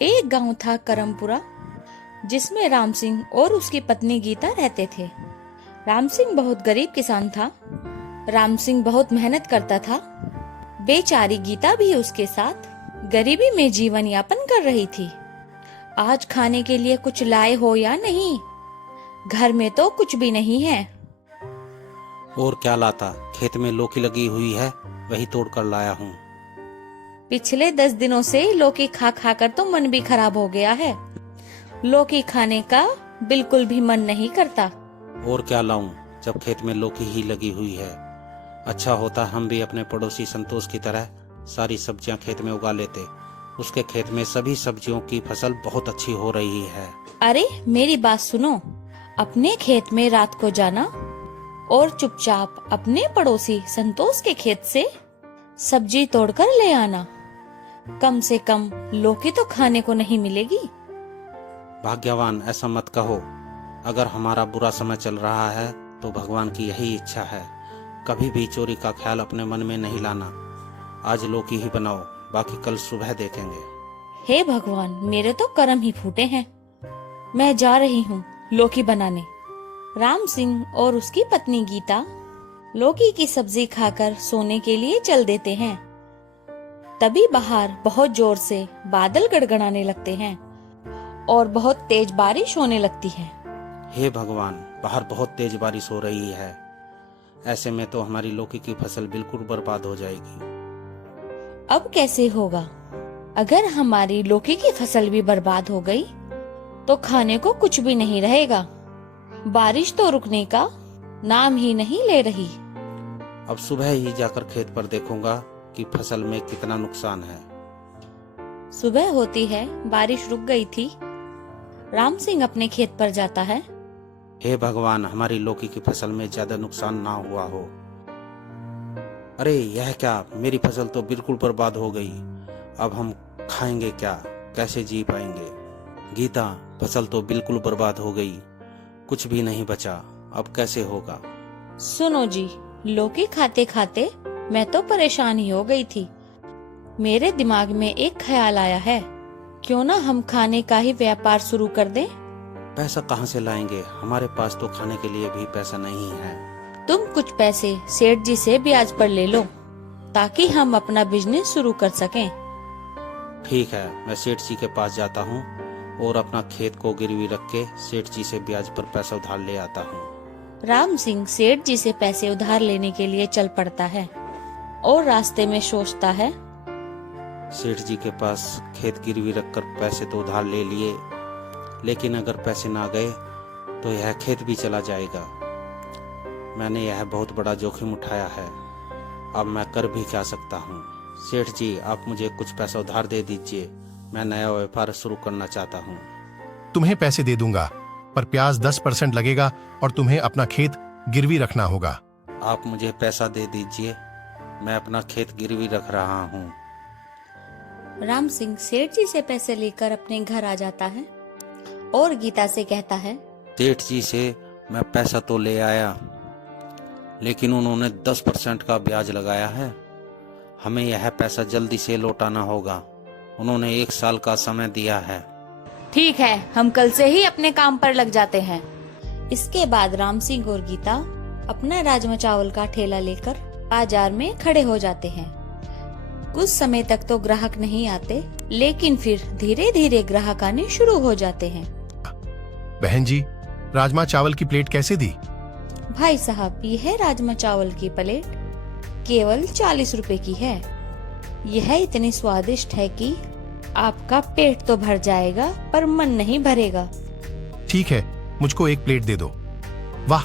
एक गांव था करमपुरा, जिसमें राम सिंह और उसकी पत्नी गीता रहते थे। राम सिंह बहुत गरीब किसान था। राम सिंह बहुत मेहनत करता था। बेचारी गीता भी उसके साथ गरीबी में जीवन यापन कर रही थी। आज खाने के लिए कुछ लाए हो या नहीं? घर में तो कुछ भी नहीं है। और क्या लाता, खेत में लौकी लगी हुई है, वही तोड़ कर लाया हूँ। पिछले 10 दिनों से लौकी खा खा कर तो मन भी खराब हो गया है। लौकी खाने का बिल्कुल भी मन नहीं करता। और क्या लाऊं जब खेत में लौकी ही लगी हुई है। अच्छा होता हम भी अपने पड़ोसी संतोष की तरह सारी सब्जियां खेत में उगा लेते। उसके खेत में सभी सब्जियों की फसल बहुत अच्छी हो रही है। अरे मेरी बात सुनो, अपने खेत में रात को जाना और चुपचाप अपने पड़ोसी संतोष के खेत से सब्जी तोड़कर ले आना। कम से कम लौकी तो खाने को नहीं मिलेगी। भाग्यवान, ऐसा मत कहो। अगर हमारा बुरा समय चल रहा है तो भगवान की यही इच्छा है। कभी भी चोरी का ख्याल अपने मन में नहीं लाना। आज लौकी ही बनाओ, बाकी कल सुबह देखेंगे। हे भगवान, मेरे तो कर्म ही फूटे हैं। मैं जा रही हूँ लौकी बनाने। राम सिंह और उसकी पत्नी गीता लौकी की सब्जी खाकर सोने के लिए चल देते हैं। तभी बाहर बहुत जोर से बादल गड़गड़ाने लगते हैं और बहुत तेज बारिश होने लगती है। हे भगवान, बाहर बहुत तेज बारिश हो रही है। ऐसे में तो हमारी लौकी की फसल बिल्कुल बर्बाद हो जाएगी। अब कैसे होगा? अगर हमारी लौकी की फसल भी बर्बाद हो गई तो खाने को कुछ भी नहीं रहेगा। बारिश तो रुकने का नाम ही नहीं ले रही। अब सुबह ही जाकर खेत पर देखूंगा कि फसल में कितना नुकसान है। सुबह होती है, बारिश रुक गई थी। राम सिंह अपने खेत पर जाता है। हे भगवान, हमारी लौकी की फसल में ज्यादा नुकसान ना हुआ हो। अरे यह क्या, मेरी फसल तो बिल्कुल बर्बाद हो गई। अब हम खाएंगे क्या, कैसे जी पाएंगे? गीता, फसल तो बिल्कुल बर्बाद हो गई, कुछ भी नहीं बचा। अब कैसे होगा? सुनो जी, लौकी खाते खाते मैं तो परेशान ही हो गई थी। मेरे दिमाग में एक ख्याल आया है, क्यों ना हम खाने का ही व्यापार शुरू कर दें? पैसा कहाँ से लाएंगे? हमारे पास तो खाने के लिए भी पैसा नहीं है। तुम कुछ पैसे सेठ जी से ब्याज पर ले लो, ताकि हम अपना बिजनेस शुरू कर सकें। ठीक है, मैं सेठ जी के पास जाता हूँ और अपना खेत को गिरवी रख के सेठ जी से ब्याज पर पैसा उधार ले आता हूँ। राम सिंह सेठ जी से पैसे उधार लेने के लिए चल पड़ता है और रास्ते में सोचता है, सेठ जी के पास खेत गिरवी रखकर पैसे तो उधार ले लिए, लेकिन अगर पैसे ना गए तो यह खेत भी चला जाएगा। मैंने यह बहुत बड़ा जोखिम उठाया है। अब मैं कर भी क्या सकता हूँ? सेठ जी, आप मुझे कुछ पैसा उधार दे दीजिए। मैं नया व्यापार शुरू करना चाहता हूँ। तुम्हें पैसे दे दूंगा, पर ब्याज 10% लगेगा और तुम्हें अपना खेत गिरवी रखना होगा। आप मुझे पैसा दे दीजिए, मैं अपना खेत गिरवी रख रहा हूँ। राम सिंह सेठ जी से पैसे लेकर अपने घर आ जाता है और गीता से कहता है, सेठ जी से मैं पैसा तो ले आया, लेकिन उन्होंने 10% का ब्याज लगाया है। हमें यह पैसा जल्दी से लौटाना होगा। उन्होंने 1 साल का समय दिया है। ठीक है, हम कल से ही अपने काम पर लग जाते हैं। इसके बाद राम सिंह और गीता अपना राजमा चावल का ठेला लेकर बाजार में खड़े हो जाते हैं। कुछ समय तक तो ग्राहक नहीं आते, लेकिन फिर धीरे धीरे ग्राहक आने शुरू हो जाते हैं। बहन जी, राजमा चावल की प्लेट कैसे दी? भाई साहब, यह राजमा चावल की प्लेट केवल 40 रुपए की है। यह इतनी स्वादिष्ट है कि आपका पेट तो भर जाएगा, पर मन नहीं भरेगा। ठीक है, मुझको एक प्लेट दे दो। वाह,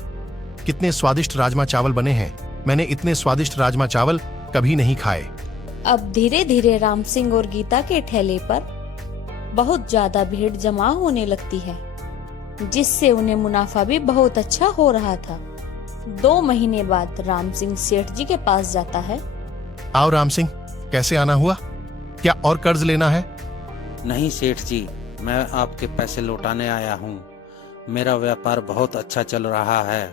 कितने स्वादिष्ट राजमा चावल बने हैं। मैंने इतने स्वादिष्ट राजमा चावल कभी नहीं खाए। अब धीरे धीरे राम सिंह और गीता के ठेले पर बहुत ज्यादा भीड़ जमा होने लगती है, जिससे उन्हें मुनाफा भी बहुत अच्छा हो रहा था। 2 महीने बाद राम सिंह सेठ जी के पास जाता है। आओ राम सिंह, कैसे आना हुआ? क्या और कर्ज लेना है? नहीं सेठ जी, मैं आपके पैसे लौटाने आया हूँ। मेरा व्यापार बहुत अच्छा चल रहा है।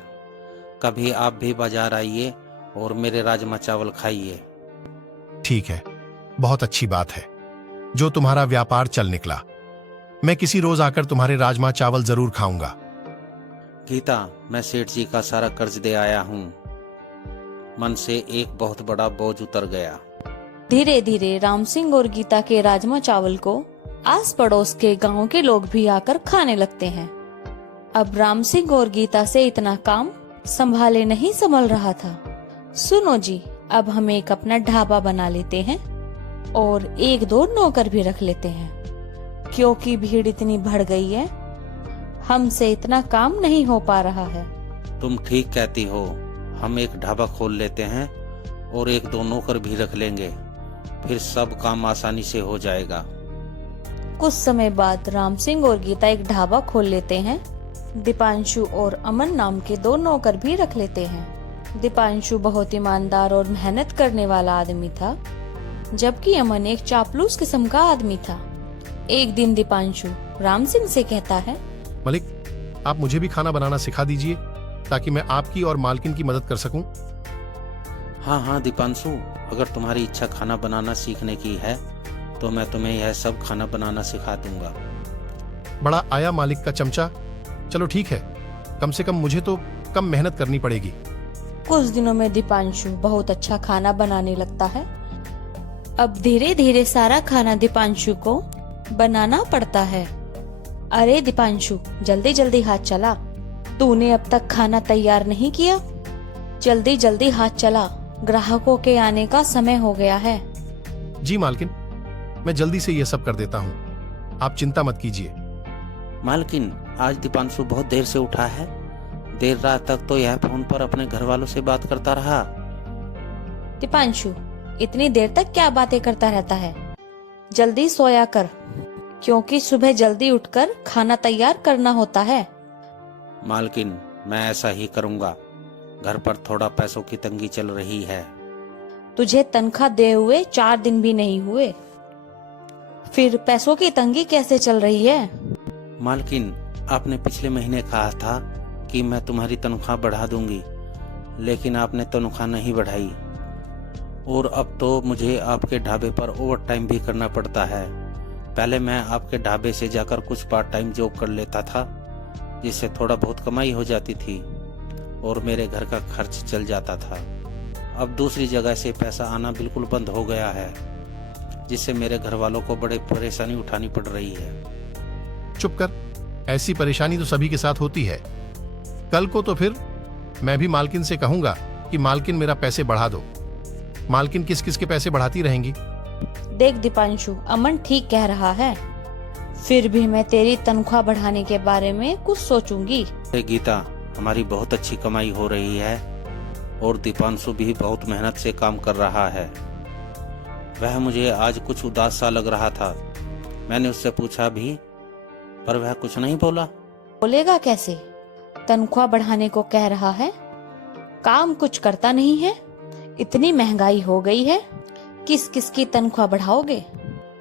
कभी आप भी बाजार आइए और मेरे राजमा चावल खाइए। ठीक है, बहुत अच्छी बात है। जो तुम्हारा व्यापार चल निकला, मैं किसी रोज आकर तुम्हारे राजमा चावल जरूर खाऊंगा। गीता, मैं सेठ जी का सारा कर्ज दे आया हूँ। मन से एक बहुत बड़ा बोझ उतर गया। धीरे धीरे राम सिंह और गीता के राजमा चावल को आस पड़ोस के गांव के लोग भी आकर खाने लगते हैं। अब राम सिंह और गीता से इतना काम संभाले नहीं संभल रहा था। सुनो जी, अब हम एक अपना ढाबा बना लेते हैं और एक दो नौकर भी रख लेते हैं, क्योंकि भीड़ इतनी बढ़ गई है, हमसे इतना काम नहीं हो पा रहा है। तुम ठीक कहती हो, हम एक ढाबा खोल लेते हैं और एक दो नौकर भी रख लेंगे, फिर सब काम आसानी से हो जाएगा। कुछ समय बाद राम सिंह और गीता एक ढाबा खोल लेते हैं। दीपांशु और अमन नाम के दो नौकर भी रख लेते हैं। दीपांशु बहुत ईमानदार और मेहनत करने वाला आदमी था, जबकि अमन एक चापलूस किस्म का आदमी था। एक दिन दीपांशु राम सिंह से कहता है, मलिक, आप मुझे भी खाना बनाना सिखा दीजिए ताकि मैं आपकी और मालकिन की मदद कर सकूं। हाँ हाँ दीपांशु, अगर तुम्हारी इच्छा खाना बनाना सीखने की है तो मैं तुम्हें यह सब खाना बनाना सिखा दूंगा। बड़ा आया मालिक का चमचा। चलो ठीक है, कम से कम मुझे तो कम मेहनत करनी पड़ेगी। कुछ दिनों में दीपांशु बहुत अच्छा खाना बनाने लगता है। अब धीरे धीरे सारा खाना दीपांशु को बनाना पड़ता है। अरे दीपांशु, जल्दी जल्दी हाथ चला, तूने अब तक खाना तैयार नहीं किया? जल्दी जल्दी हाथ चला, ग्राहकों के आने का समय हो गया है। जी मालकिन, मैं जल्दी से ये सब कर देता हूँ, आप चिंता मत कीजिए। मालकिन, आज दीपांशु बहुत देर से उठा है। देर रात तक तो यह फोन पर अपने घर वालों से बात करता रहा। दीपांशु, इतनी देर तक क्या बातें करता रहता है? जल्दी सोया कर, क्योंकि सुबह जल्दी उठकर खाना तैयार करना होता है। मालकिन, मैं ऐसा ही करूँगा। घर पर थोड़ा पैसों की तंगी चल रही है। तुझे तनख्वाह दे हुए 4 दिन भी नहीं हुए, फिर पैसों की तंगी कैसे चल रही है? मालकिन, आपने पिछले महीने कहा था कि मैं तुम्हारी तनख्वाह बढ़ा दूंगी, लेकिन आपने तनख्वाह नहीं बढ़ाई और अब तो मुझे आपके ढाबे पर ओवर टाइम भी करना पड़ता है। पहले मैं आपके ढाबे से जाकर कुछ पार्ट टाइम जॉब कर लेता था, जिससे थोड़ा बहुत कमाई हो जाती थी और मेरे घर का खर्च चल जाता था। अब दूसरी जगह से पैसा आना बिल्कुल बंद हो गया है, जिससे मेरे घर वालों को बड़े परेशानी उठानी पड़ रही है। चुप कर, ऐसी परेशानी तो सभी के साथ होती है। कल को तो फिर मैं भी मालकिन से कहूंगा कि मालकिन मेरा पैसे बढ़ा दो। मालकिन किस किस के पैसे बढ़ाती रहेंगी। देख दीपांशु, अमन ठीक कह रहा है, फिर भी मैं तेरी तनख्वाह बढ़ाने के बारे में कुछ सोचूंगी। अरे गीता, हमारी बहुत अच्छी कमाई हो रही है और दीपांशु भी बहुत मेहनत से काम कर रहा है। वह मुझे आज कुछ उदास सा लग रहा था। मैंने उससे पूछा भी, पर वह कुछ नहीं बोला। बोलेगा कैसे? तनख्वाह बढ़ाने को कह रहा है, काम कुछ करता नहीं है। इतनी महंगाई हो गई है, किस किस की तनख्वाह बढ़ाओगे?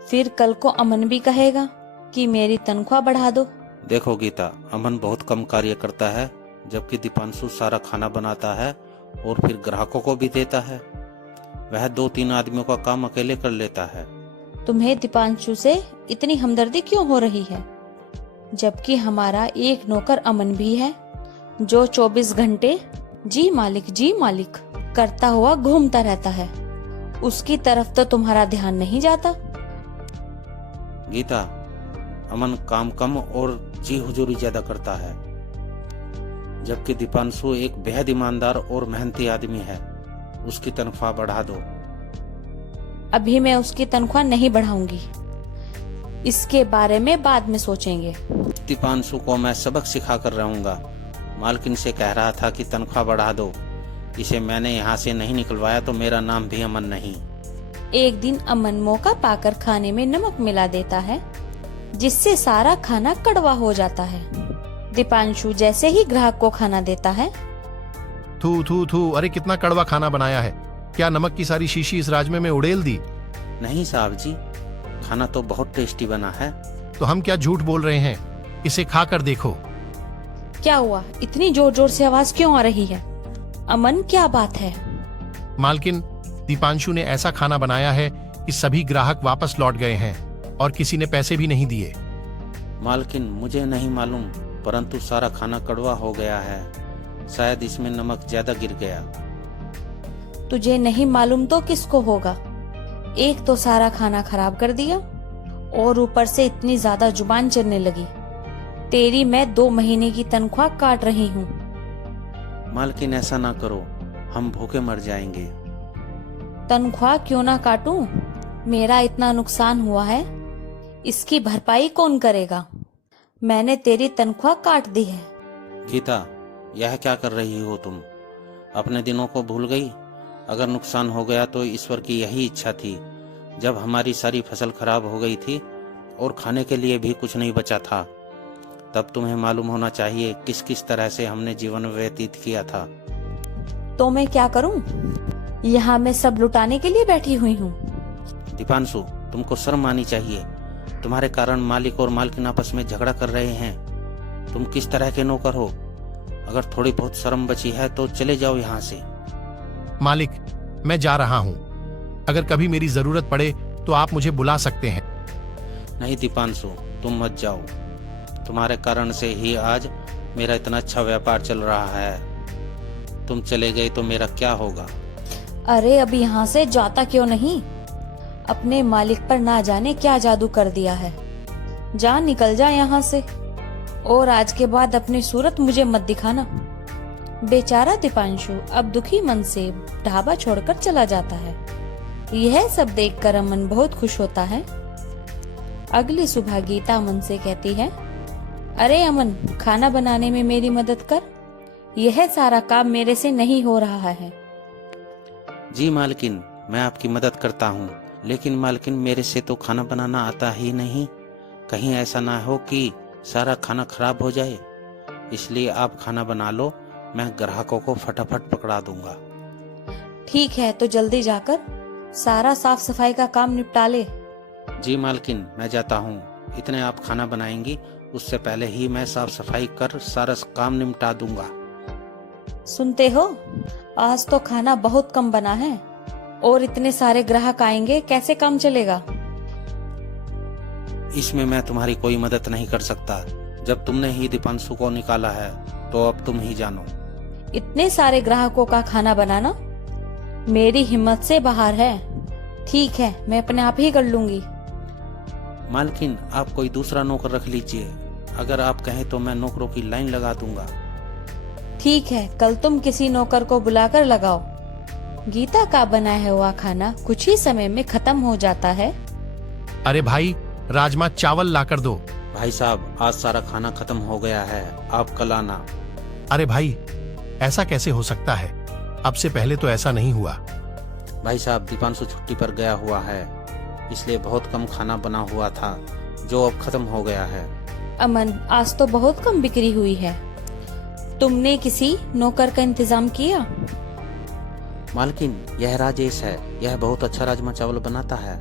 फिर कल को अमन भी कहेगा कि मेरी तनख्वाह बढ़ा दो। देखो गीता, अमन बहुत कम कार्य करता है, जबकि दीपांशु सारा खाना बनाता है और फिर ग्राहकों को भी देता है। वह 2-3 आदमियों का काम अकेले कर लेता है। तुम्हें दीपांशु से इतनी हमदर्दी क्यों हो रही है, जबकि हमारा एक नौकर अमन भी है, जो 24 घंटे जी मालिक करता हुआ घूमता रहता है। उसकी तरफ तो तुम्हारा ध्यान नहीं जाता। गीता, अमन काम कम और जी हुजूरी ज्यादा करता है, जबकि दीपांशु एक बेहद ईमानदार और मेहनती आदमी है। उसकी तनख्वाह बढ़ा दो। अभी मैं उसकी तनख्वाह नहीं बढ़ाऊंगी, इसके बारे में बाद में सोचेंगे। दीपांशु को मैं सबक सिखा कर रहूंगा। मालकिन से कह रहा था कि तनख्वाह बढ़ा दो। इसे मैंने यहाँ से नहीं निकलवाया तो मेरा नाम भी अमन नहीं। एक दिन अमन मौका पाकर खाने में नमक मिला देता है, जिससे सारा खाना कड़वा हो जाता है। दीपांशु जैसे ही ग्राहक को खाना देता है, थू थू थू, अरे कितना कड़वा खाना बनाया है। क्या नमक की सारी शीशी इस राजमे में उड़ेल दी? नहीं साहब जी, खाना तो बहुत टेस्टी बना है। तो हम क्या झूठ बोल रहे हैं? इसे खा कर देखो। क्या हुआ? इतनी जोर जोर से आवाज क्यों आ रही है? अमन, क्या बात है? मालकिन, दीपांशु ने ऐसा खाना बनाया है कि सभी ग्राहक वापस लौट गए हैं और किसी ने पैसे भी नहीं दिए। मालकिन, मुझे नहीं मालूम, परंतु सारा खाना कड़वा हो गया है। शायद इसमें नमक ज्यादा गिर गया। तुझे नहीं मालूम तो किसको होगा? एक तो सारा खाना खराब कर दिया और ऊपर से इतनी ज्यादा जुबान चलने लगी। तेरी मैं 2 महीने की तनख्वाह काट रही हूँ। मालकिन, ऐसा ना करो, हम भूखे मर जाएंगे। तनख्वाह क्यों ना काटूं? मेरा इतना नुकसान हुआ है, इसकी भरपाई कौन करेगा? मैंने तेरी तनख्वाह काट दी है। गीता, यह क्या कर रही हो तुम? अपने दिनों को भूल गई? अगर नुकसान हो गया तो ईश्वर की यही इच्छा थी। जब हमारी सारी फसल खराब हो गई थी और खाने के लिए भी कुछ नहीं बचा था, तब तुम्हें मालूम होना चाहिए किस किस तरह से हमने जीवन व्यतीत किया था। तो मैं क्या करूं? यहाँ मैं सब लुटाने के लिए बैठी हुई हूँ। दीपांशु, तुमको शर्म आनी चाहिए। तुम्हारे कारण मालिक और मालकिन आपस में झगड़ा कर रहे हैं। तुम किस तरह के नौकर हो? अगर थोड़ी बहुत शर्म बची है तो चले जाओ यहाँ से। मालिक, मैं जा रहा हूँ। अगर कभी मेरी जरूरत पड़े तो आप मुझे बुला सकते हैं। नहीं दीपांशु, तुम मत जाओ। तुम्हारे कारण से ही आज मेरा इतना अच्छा व्यापार चल रहा है। तुम चले गए तो मेरा क्या होगा? अरे अब यहाँ से जाता क्यों नहीं? अपने मालिक पर ना जाने क्या जादू कर दिया है। जा, निकल जा यहाँ से, और आज के बाद अपनी सूरत मुझे मत दिखाना। बेचारा दीपांशु अब दुखी मन से ढाबा छोड़कर चला जाता है। यह सब देखकर अमन बहुत खुश होता है। अगली सुबह गीता अमन से कहती है, अरे अमन, खाना बनाने में मेरी मदद कर। यह सारा काम मेरे से नहीं हो रहा है। जी मालकिन, मैं आपकी मदद करता हूँ, लेकिन मालकिन, मेरे से तो खाना बनाना आता ही नहीं। कहीं ऐसा ना हो कि सारा खाना खराब हो जाए। इसलिए आप खाना बना लो, मैं ग्राहकों को फटाफट पकड़ा दूंगा। ठीक है, तो जल्दी जाकर सारा साफ सफाई का काम निपटा ले। जी मालकिन, मैं जाता हूँ। इतने आप खाना बनाएंगी, उससे पहले ही मैं साफ सफाई कर सारा काम निपटा दूंगा। सुनते हो, आज तो खाना बहुत कम बना है और इतने सारे ग्राहक आएंगे, कैसे काम चलेगा? इसमें मैं तुम्हारी कोई मदद नहीं कर सकता। जब तुमने ही दीपांशु को निकाला है तो अब तुम ही जानो। इतने सारे ग्राहकों का खाना बनाना मेरी हिम्मत से बाहर है। ठीक है, मैं अपने आप ही कर लूंगी। मालकिन, आप कोई दूसरा नौकर रख लीजिए। अगर आप कहें तो मैं नौकरों की लाइन लगा दूंगा। ठीक है, कल तुम किसी नौकर को बुलाकर लगाओ। गीता का बनाया हुआ खाना कुछ ही समय में खत्म हो जाता है। अरे भाई, राजमा चावल लाकर दो। भाई साहब, आज सारा खाना खत्म हो गया है, आप कल आना। अरे भाई, ऐसा कैसे हो सकता है? अब से पहले तो ऐसा नहीं हुआ। भाई साहब, दीपांशु छुट्टी पर गया हुआ है, इसलिए बहुत कम खाना बना हुआ था जो अब खत्म हो गया है। अमन, आज तो बहुत कम बिक्री हुई है। तुमने किसी नौकर का इंतजाम किया? मालकिन, यह राजेश है। यह बहुत अच्छा राजमा चावल बनाता है।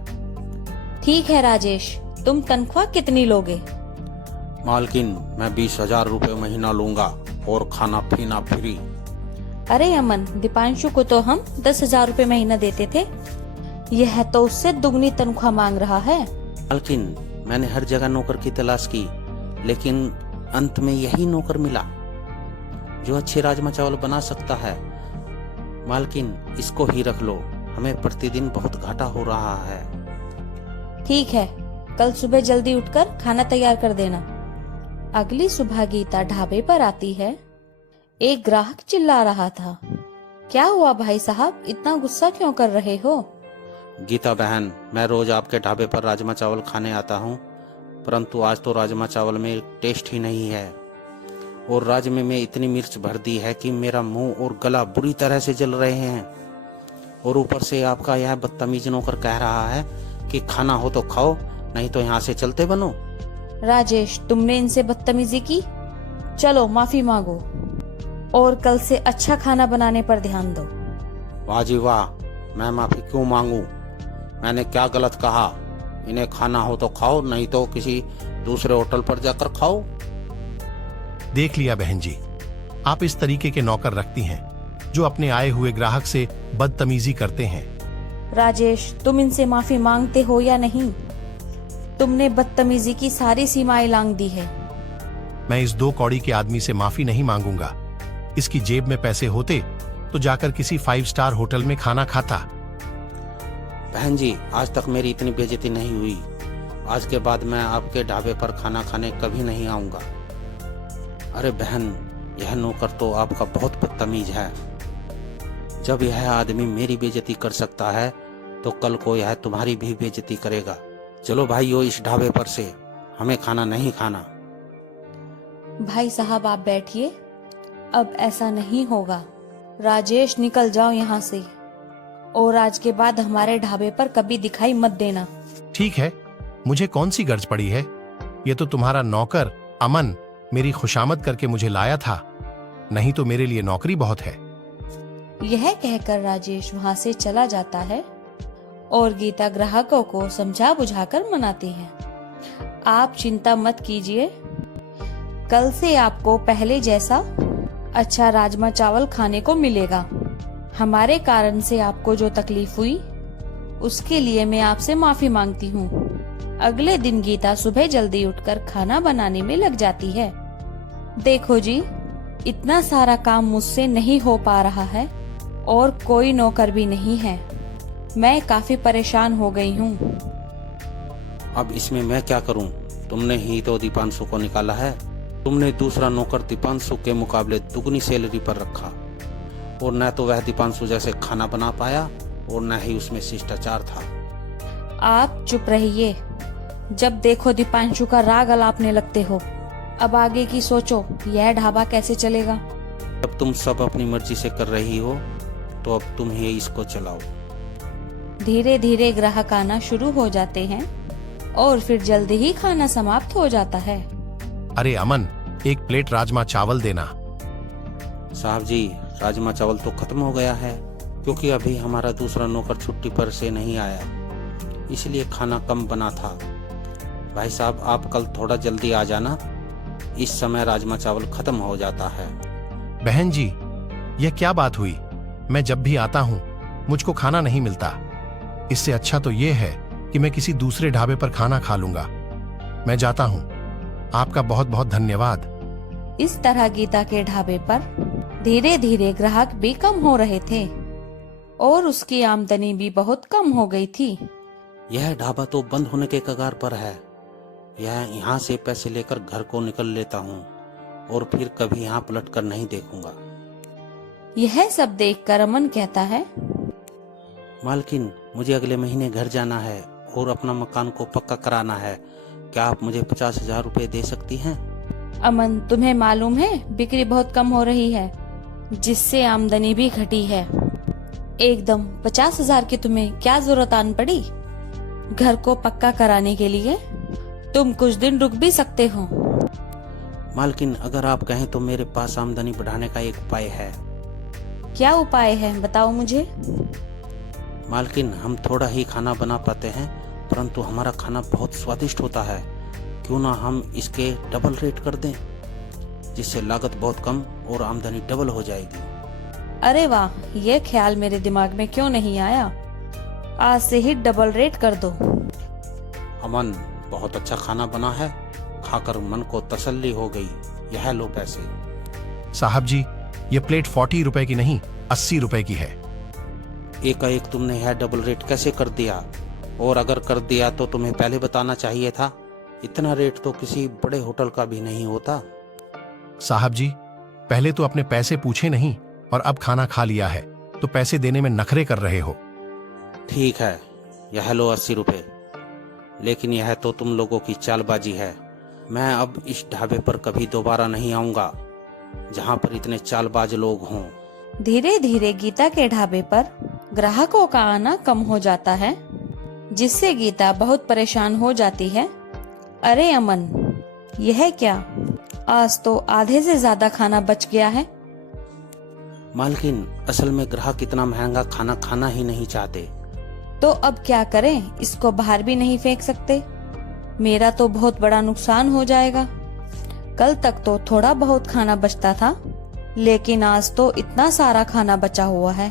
ठीक है राजेश, तुम तनख्वाह कितनी लोगे? मालकिन, मैं 20,000 रुपए महीना लूंगा और खाना पीना फ्री। अरे अमन, दीपांशु को तो हम 10,000 रुपए महीना देते थे। यह तो उससे दुगनी तनख्वाह मांग रहा है। मालकिन, मैंने हर जगह नौकर की तलाश की, लेकिन अंत में यही नौकर मिला जो अच्छे राजमा चावल बना सकता है। मालकिन, इसको ही रख लो, हमें प्रतिदिन बहुत घाटा हो रहा है। ठीक है, कल सुबह जल्दी उठकर खाना तैयार कर देना। अगली सुबह गीता ढाबे पर आती है। एक ग्राहक चिल्ला रहा था, क्या हुआ भाई साहब, इतना गुस्सा क्यों कर रहे हो? गीता बहन, मैं रोज आपके ढाबे पर राजमा चावल खाने आता हूँ, परंतु आज तो राजमा चावल में टेस्ट ही नहीं है और राजमे में इतनी मिर्च भर दी है कि मेरा मुंह और गला बुरी तरह से जल रहे हैं। और ऊपर से आपका यह बदतमीज नौकर कह रहा है कि खाना हो तो खाओ, नहीं तो यहाँ से चलते बनो। राजेश, तुमने इनसे बदतमीजी की? चलो माफी मांगो और कल से अच्छा खाना बनाने पर ध्यान दो। वाह जी वाह, मैं माफी क्यों मांगू? मैंने क्या गलत कहा? इन्हें खाना हो तो खाओ, नहीं तो किसी दूसरे होटल पर जाकर खाओ। देख लिया बहन जी, आप इस तरीके के नौकर रखती हैं जो अपने आए हुए ग्राहक से बदतमीजी करते हैं। राजेश, तुम इनसे माफी मांगते हो या नहीं? तुमने बदतमीजी की सारी सीमाएं लांघ दी है। मैं इस 2 कौड़ी के आदमी से माफी नहीं मांगूंगा। इसकी जेब में पैसे होते तो जाकर किसी 5 स्टार होटल में खाना खाता। बहन जी, आज तक मेरी इतनी बेइज्जती नहीं हुई। आज के बाद मैं आपके ढाबे पर खाना खाने कभी नहीं आऊंगा। अरे बहन, यह नौकर तो आपका बहुत बदतमीज है। जब यह आदमी मेरी बेइज्जती कर सकता है तो कल को यह तुम्हारी भी बेइज्जती करेगा। चलो भाइयों, इस ढाबे पर से हमें खाना नहीं खाना। भाई साहब आप बैठिए, अब ऐसा नहीं होगा। राजेश निकल जाओ यहाँ से, और आज के बाद हमारे ढाबे पर कभी दिखाई मत देना। ठीक है, मुझे कौन सी गर्ज पड़ी है? ये तो तुम्हारा नौकर अमन मेरी खुशामद करके मुझे लाया था, नहीं तो मेरे लिए नौकरी बहुत है। यह कहकर राजेश वहाँ से चला जाता है और गीता ग्राहकों को समझा बुझाकर मनाती है। आप चिंता मत कीजिए, कल से आपको पहले जैसा अच्छा राजमा चावल खाने को मिलेगा। हमारे कारण से आपको जो तकलीफ हुई उसके लिए मैं आपसे माफी मांगती हूँ। अगले दिन गीता सुबह जल्दी उठकर खाना बनाने में लग जाती है। देखो जी, इतना सारा काम मुझसे नहीं हो पा रहा है और कोई नौकर भी नहीं है। मैं काफी परेशान हो गई हूँ। अब इसमें मैं क्या करूं? तुमने ही तो दीपांशु को निकाला है। तुमने दूसरा नौकर दीपांशु के मुकाबले दुगनी सैलरी पर रखा, और न तो वह दीपांशु जैसे खाना बना पाया और न ही उसमें शिष्टाचार था। आप चुप रहिए, जब देखो दीपांशु का राग अलापने लगते हो। अब आगे की सोचो, यह ढाबा कैसे चलेगा? अब तुम सब अपनी मर्जी से कर रही हो तो अब तुम ही इसको चलाओ। धीरे धीरे ग्राहक आना शुरू हो जाते हैं और फिर जल्दी ही खाना समाप्त हो जाता है। अरे अमन, एक प्लेट राजमा चावल देना। साहब जी, राजमा चावल तो खत्म हो गया है, क्योंकि अभी हमारा दूसरा नौकर छुट्टी पर से नहीं आया, इसलिए खाना कम बना था। भाई साहब, आप कल थोड़ा जल्दी आ जाना, इस समय राजमा चावल खत्म हो जाता है। बहन जी, यह क्या बात हुई? मैं जब भी आता हूँ मुझको खाना नहीं मिलता। इससे अच्छा तो यह है कि मैं किसी दूसरे ढाबे पर खाना खा लूंगा। मैं जाता हूँ, आपका बहुत बहुत धन्यवाद। इस तरह गीता के ढाबे पर धीरे धीरे ग्राहक भी कम हो रहे थे और उसकी आमदनी भी बहुत कम हो गई थी। यह ढाबा तो बंद होने के कगार पर है। यह यहाँ से पैसे लेकर घर को निकल लेता हूँ और फिर कभी यहाँ पलट कर नहीं देखूंगा। यह सब देखकर अमन कहता है, मालकिन, मुझे अगले महीने घर जाना है और अपना मकान को पक्का कराना है। क्या आप मुझे 50,000 रुपए दे सकती हैं? अमन, तुम्हें मालूम है बिक्री बहुत कम हो रही है, जिससे आमदनी भी घटी है। एकदम 50,000 की तुम्हें क्या जरूरत आन पड़ी घर को पक्का कराने के लिए? तुम कुछ दिन रुक भी सकते हो। मालकिन, अगर आप कहें तो मेरे पास आमदनी बढ़ाने का एक उपाय है। क्या उपाय है, बताओ मुझे। मालकिन, हम थोड़ा ही खाना बना पाते हैं, परंतु हमारा खाना बहुत स्वादिष्ट होता है। क्यों ना हम इसके डबल रेट कर दें, जिससे लागत बहुत कम और आमदनी डबल हो जाएगी। अरे वाह, ये ख्याल मेरे दिमाग में क्यों नहीं आया। आज से ही डबल रेट कर दो। अमन, बहुत अच्छा खाना बना है, खाकर मन को तसल्ली हो गई। यह लो पैसे। साहब जी, ये प्लेट 40 रुपए की नहीं 80 रुपए की है। एकाएक तुमने यह डबल रेट कैसे कर दिया? और अगर कर दिया तो तुम्हें पहले बताना चाहिए था। इतना रेट तो किसी बड़े होटल का भी नहीं होता। साहब जी, पहले तो अपने पैसे पूछे नहीं और अब खाना खा लिया है तो पैसे देने में नखरे कर रहे हो। ठीक है, यह लो 80 रुपए, लेकिन यह तो तुम लोगों की चालबाजी है। मैं अब इस ढाबे पर कभी दोबारा नहीं आऊंगा जहां पर इतने चालबाज लोग हों। धीरे धीरे गीता के ढाबे पर ग्राहकों का आना कम हो जाता है, जिससे गीता बहुत परेशान हो जाती है। अरे अमन, यह क्या, आज तो आधे से ज्यादा खाना बच गया है। मालकिन, असल में ग्राहक इतना महंगा खाना खाना ही नहीं चाहते। तो अब क्या करें, इसको बाहर भी नहीं फेंक सकते। मेरा तो बहुत बड़ा नुकसान हो जाएगा। कल तक तो थोड़ा बहुत खाना बचता था, लेकिन आज तो इतना सारा खाना बचा हुआ है।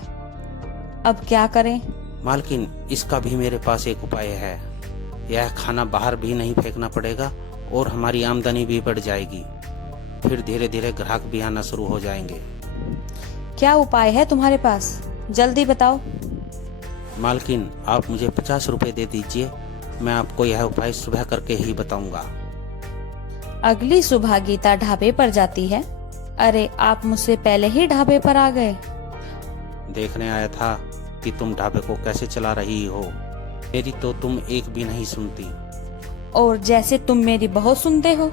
अब क्या करें? मालकिन, इसका भी मेरे पास एक उपाय है। यह खाना बाहर भी नहीं फेंकना पड़ेगा और हमारी आमदनी भी बढ़ जाएगी। फिर धीरे धीरे ग्राहक भी आना शुरू हो जाएंगे। क्या उपाय है तुम्हारे पास? जल्दी बताओ। मालकिन, आप मुझे 50 रुपए दे दीजिए, मैं आपको यह उपाय सुबह करके ही बताऊंगा। अगली सुबह गीता ढाबे पर जाती है। अरे, आप मुझसे पहले ही ढाबे पर आ गए। देखने आया था कि तुम ढाबे को कैसे चला रही हो। मेरी तो तुम एक भी नहीं सुनती। और जैसे तुम मेरी बहुत सुनते हो।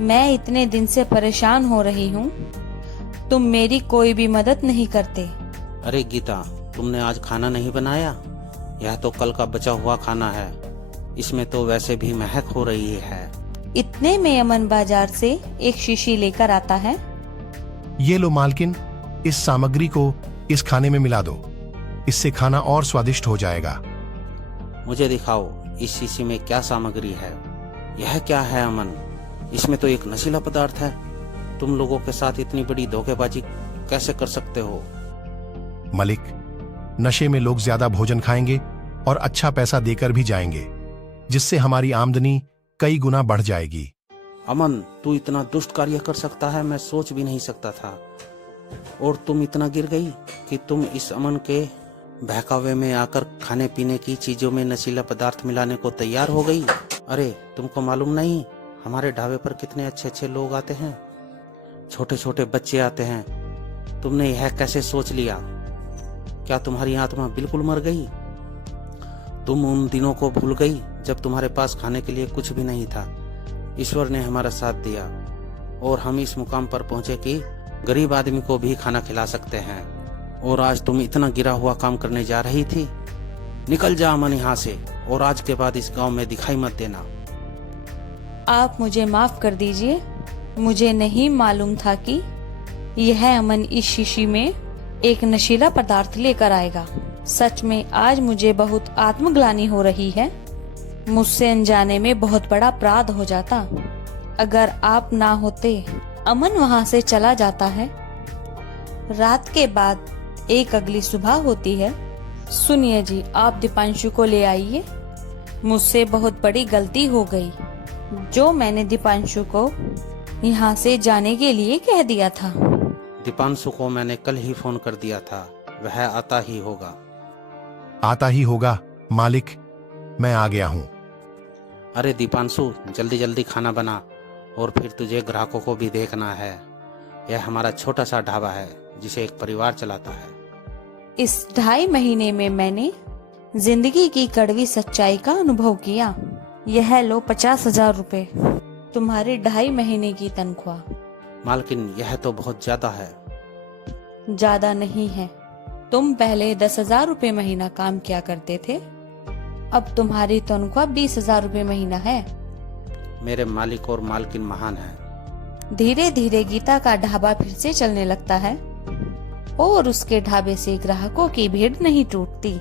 मैं इतने दिन से परेशान हो रही हूँ, तुम मेरी कोई भी मदद नहीं करते। अरे गीता, तुमने आज खाना नहीं बनाया? यह तो कल का बचा हुआ खाना है। इसमें तो वैसे भी महक हो रही है। इतने में अमन बाजार से एक शीशी लेकर आता है। ये लो मालकिन, इस सामग्री को इस खाने में मिला दो, इससे खाना और स्वादिष्ट हो जाएगा। मुझे दिखाओ, इस शीशी में क्या सामग्री है? यह क्या है अमन? इसमें तो एक नशीला पदार्थ है। तुम लोगों के साथ इतनी बड़ी धोखेबाजी कैसे कर सकते हो? मलिक, नशे में लोग ज्यादा भोजन खाएंगे और अच्छा पैसा देकर भी जाएंगे, जिससे हमारी आमदनी कई गुना बढ़ जाएगी। अमन, तू इतना दुष्ट कार्य कर सकता है, मैं सोच भी नहीं सकता था। और तुम इतना गिर गई कि तुम इस अमन के बहकावे में आकर खाने पीने की चीजों में नशीला पदार्थ मिलाने को तैयार हो गई। अरे, तुमको मालूम नहीं हमारे ढाबे पर कितने अच्छे अच्छे लोग आते हैं, छोटे छोटे बच्चे आते हैं। तुमने यह कैसे सोच लिया? क्या तुम्हारी आत्मा बिल्कुल मर गई? तुम उन दिनों को भूल गई जब तुम्हारे पास खाने के लिए कुछ भी नहीं था। ईश्वर ने हमारा साथ दिया और हम इस मुकाम पर पहुंचे कि गरीब आदमी को भी खाना खिला सकते हैं। और आज तुम इतना गिरा हुआ काम करने जा रही थी। निकल जा अमन यहाँ से, और आज के बाद इस गांव में दिखाई मत देना। आप मुझे माफ कर दीजिए, मुझे नहीं मालूम था कि यह अमन इस शीशी में एक नशीला पदार्थ लेकर आएगा। सच में आज मुझे बहुत आत्मग्लानि हो रही है। मुझसे अनजाने में बहुत बड़ा अपराध हो जाता। अगर आप ना होते, अमन वहाँ से चला जाता है। रात के बाद एक अगली सुबह होती है। सुनिए जी, आप दीपांशु को ले आइए। मुझसे बहुत बड़ी गलती हो गई जो मैंने दीपांशु को यहाँ से जाने के लिए कह दिया था। दीपांशु को मैंने कल ही फोन कर दिया था, वह आता ही होगा। आता ही होगा मालिक, मैं आ गया हूँ। अरे दीपांशु, जल्दी जल्दी खाना बना, और फिर तुझे ग्राहकों को भी देखना है। यह हमारा छोटा सा ढाबा है जिसे एक परिवार चलाता है। इस 2.5 महीने में मैंने जिंदगी की कड़वी सच्चाई का अनुभव किया। यह लो 50,000 रुपए, तुम्हारी 2.5 महीने की तनख्वाह। मालकिन, यह तो बहुत ज्यादा है। ज्यादा नहीं है। तुम पहले 10,000 रुपए महीना काम किया करते थे, अब तुम्हारी तनख्वाह 20,000 रुपए महीना है। मेरे मालिक और मालकिन महान हैं। धीरे धीरे गीता का ढाबा फिर से चलने लगता है और उसके ढाबे से ग्राहकों की भीड़ नहीं टूटती।